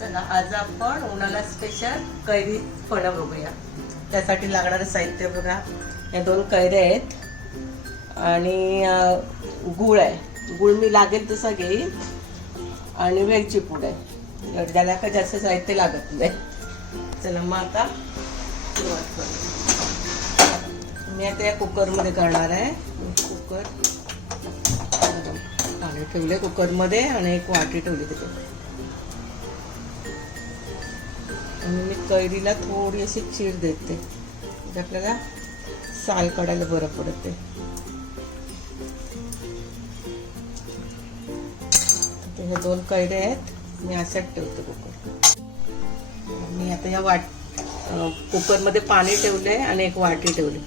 चला आज आपण उन्हाला स्पेशल कैरी फळं बघूया. त्यासाठी लागणारं साहित्य बघा. या दोन कैऱ्या आहेत. आणि गूळ गुळ आहे. गुळ मी लागेल तसा घेईन. आणि वेलची पूड आहे. ज्याला का जास्त साहित्य लागत नाही. चला मग आता सुरुवात करू मी आता या कुकरमध्ये करणार आहे. कुकर. पाणी ठेवले कुकरमध्ये आणि एक वाटी ठेवली तिथे. आणि मी कैरीला थोडी अशी चीर देते. म्हणजे आपल्याला साल काढायला बरं पडते. हे दोन कैरे आहेत मी अशाच ठेवते कुकर. मी आता या वाट कुकरमध्ये पाणी ठेवले आणि एक वाटी ठेवली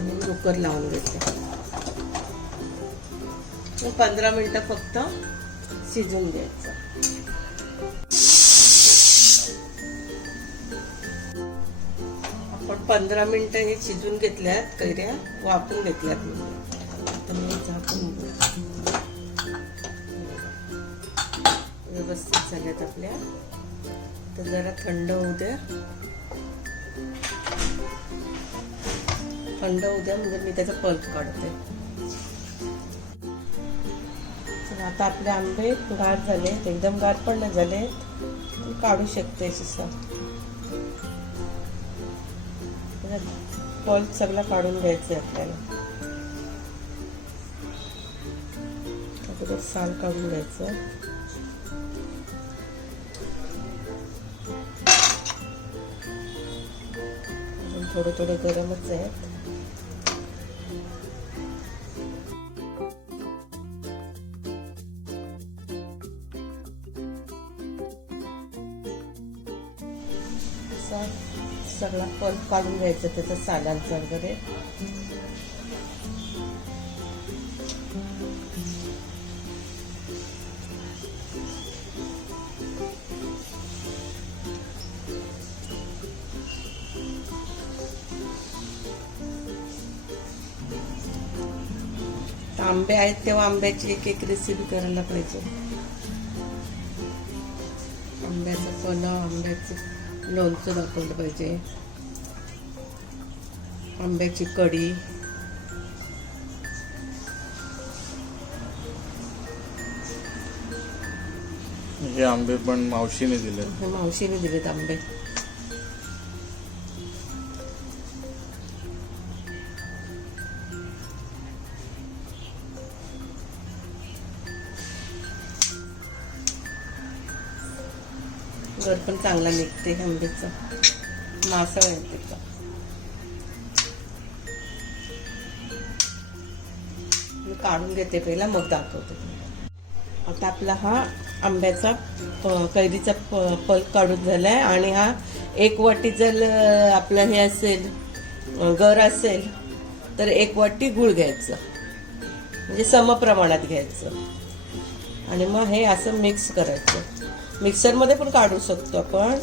आणि कुकर लावून घेते. मग पंधरा मिनटं फक्त शिजून द्यायचं आपण पंधरा मिनटं हे शिजून घेतल्यात कैऱ्या वापरून घेतल्यात मी झाकून व्यवस्थित झाल्यात आपल्या. तर जरा थंड होऊ द्या. थंड होऊ द्या म्हणजे मी त्याचा पल्प काढते. आता आपले आंबे गार झाले एकदम गार पण नाही झाले. काढू शकते शिसा पल्प सगळा काढून घ्यायचे आपल्याला. अगोदर साल काढून घ्यायचं. थोडे थोडे गरमच आहेत सगळा पल्प काढून घ्यायचं त्याचं सालांचा वगैरे. आंबे आहेत तेव्हा आंब्याची एक एक रेसिपी करायला पाहिजे. आंब्याचं फळ आंब्याचं लोणचं दाखवलं पाहिजे. आंब्याची कढी. हे आंबे पण मावशीने दिले हे मावशीने दिलेत आंबे. वर पण चांगला निघते आंब्याचा मासळ आहे त्याचा मी काढून घेते पहिला मग दाखवते आता आपला हा आंब्याचा प- कैरीचा प- पल्प काढून झाला आहे आणि हा एक वाटी जर आपलं हे असेल गर असेल तर एक वाटी गुळ घ्यायचं. म्हणजे समप्रमाणात घ्यायचं. आणि मग हे असं मिक्स करायचं. मिक्सरमध्ये पण काढू शकतो आपण.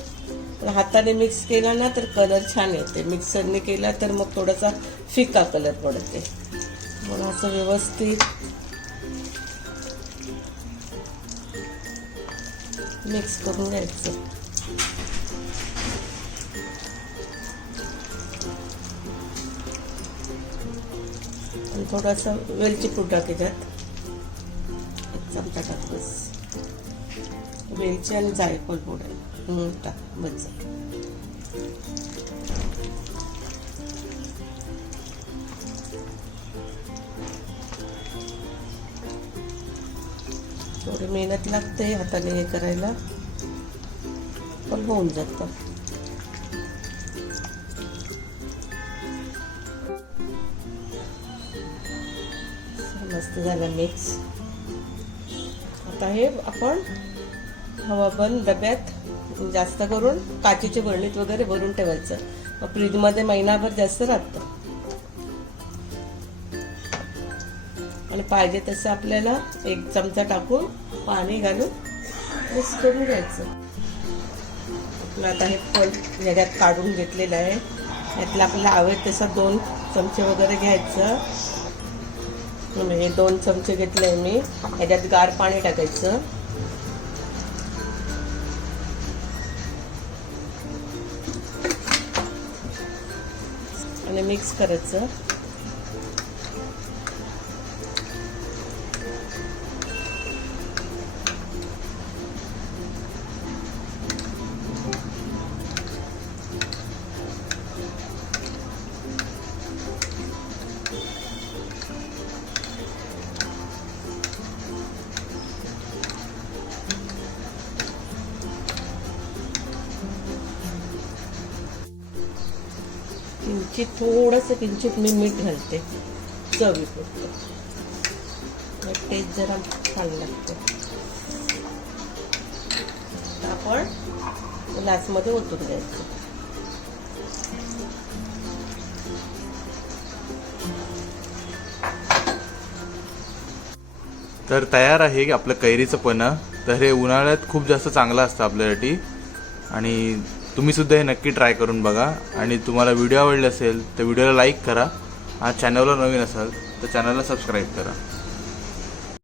पण हाताने मिक्स केला ना तर कलर छान येते. मिक्सरने केला तर मग थोडासा फिका कलर पडते. मग असं व्यवस्थित मिक्स करून घ्यायचं. थोडासा वेलची पूड टाक त्याच्यात एक चमचा टाकूस वेलची आणि जायफळ पूड आहे हं, टाक बस. थोडी मेहनत लागते हाताने हे करायला. पण होऊन जातं. मस्त झालं मिक्स आता हे आपण हवा पण डब्यात जास्त करून काचेच्या बरणीत वगैरे भरून ठेवायचं. मग फ्रीजमध्ये महिनाभर जास्त राहतं. आणि पाहिजे तसं आपल्याला एक चमचा टाकून पाणी घालून मिक्स करून घ्यायचं. आता हे पण ह्याच्यात काढून घेतलेलं आहे. यातलं आपल्याला हवे तसा दोन चमचे वगैरे घ्यायचं. म्हणजे हे दोन चमचे घेतले मी. ह्याच्यात गार पाणी टाकायचं. आणि मिक्स करायचं. किंचित थोडंसं किंचित मी मीठ घालते. चवीपुरतं. टेस्ट जरा छान लागते. आपण ग्लासमध्ये ओतून द्यायचं तर तयार आहे की आपलं कैरीचं पन्ह तर हे उन्हाळ्यात खूप जास्त चांगलं असतं आपल्यासाठी. आणि तुम्ही सुद्धा हे नक्की ट्राय करून बघा. आणि तुम्हाला व्हिडिओ आवडले असेल तर व्हिडिओला लाईक करा. हा चॅनलवर नवीन असाल तर चॅनलला सबस्क्राईब करा.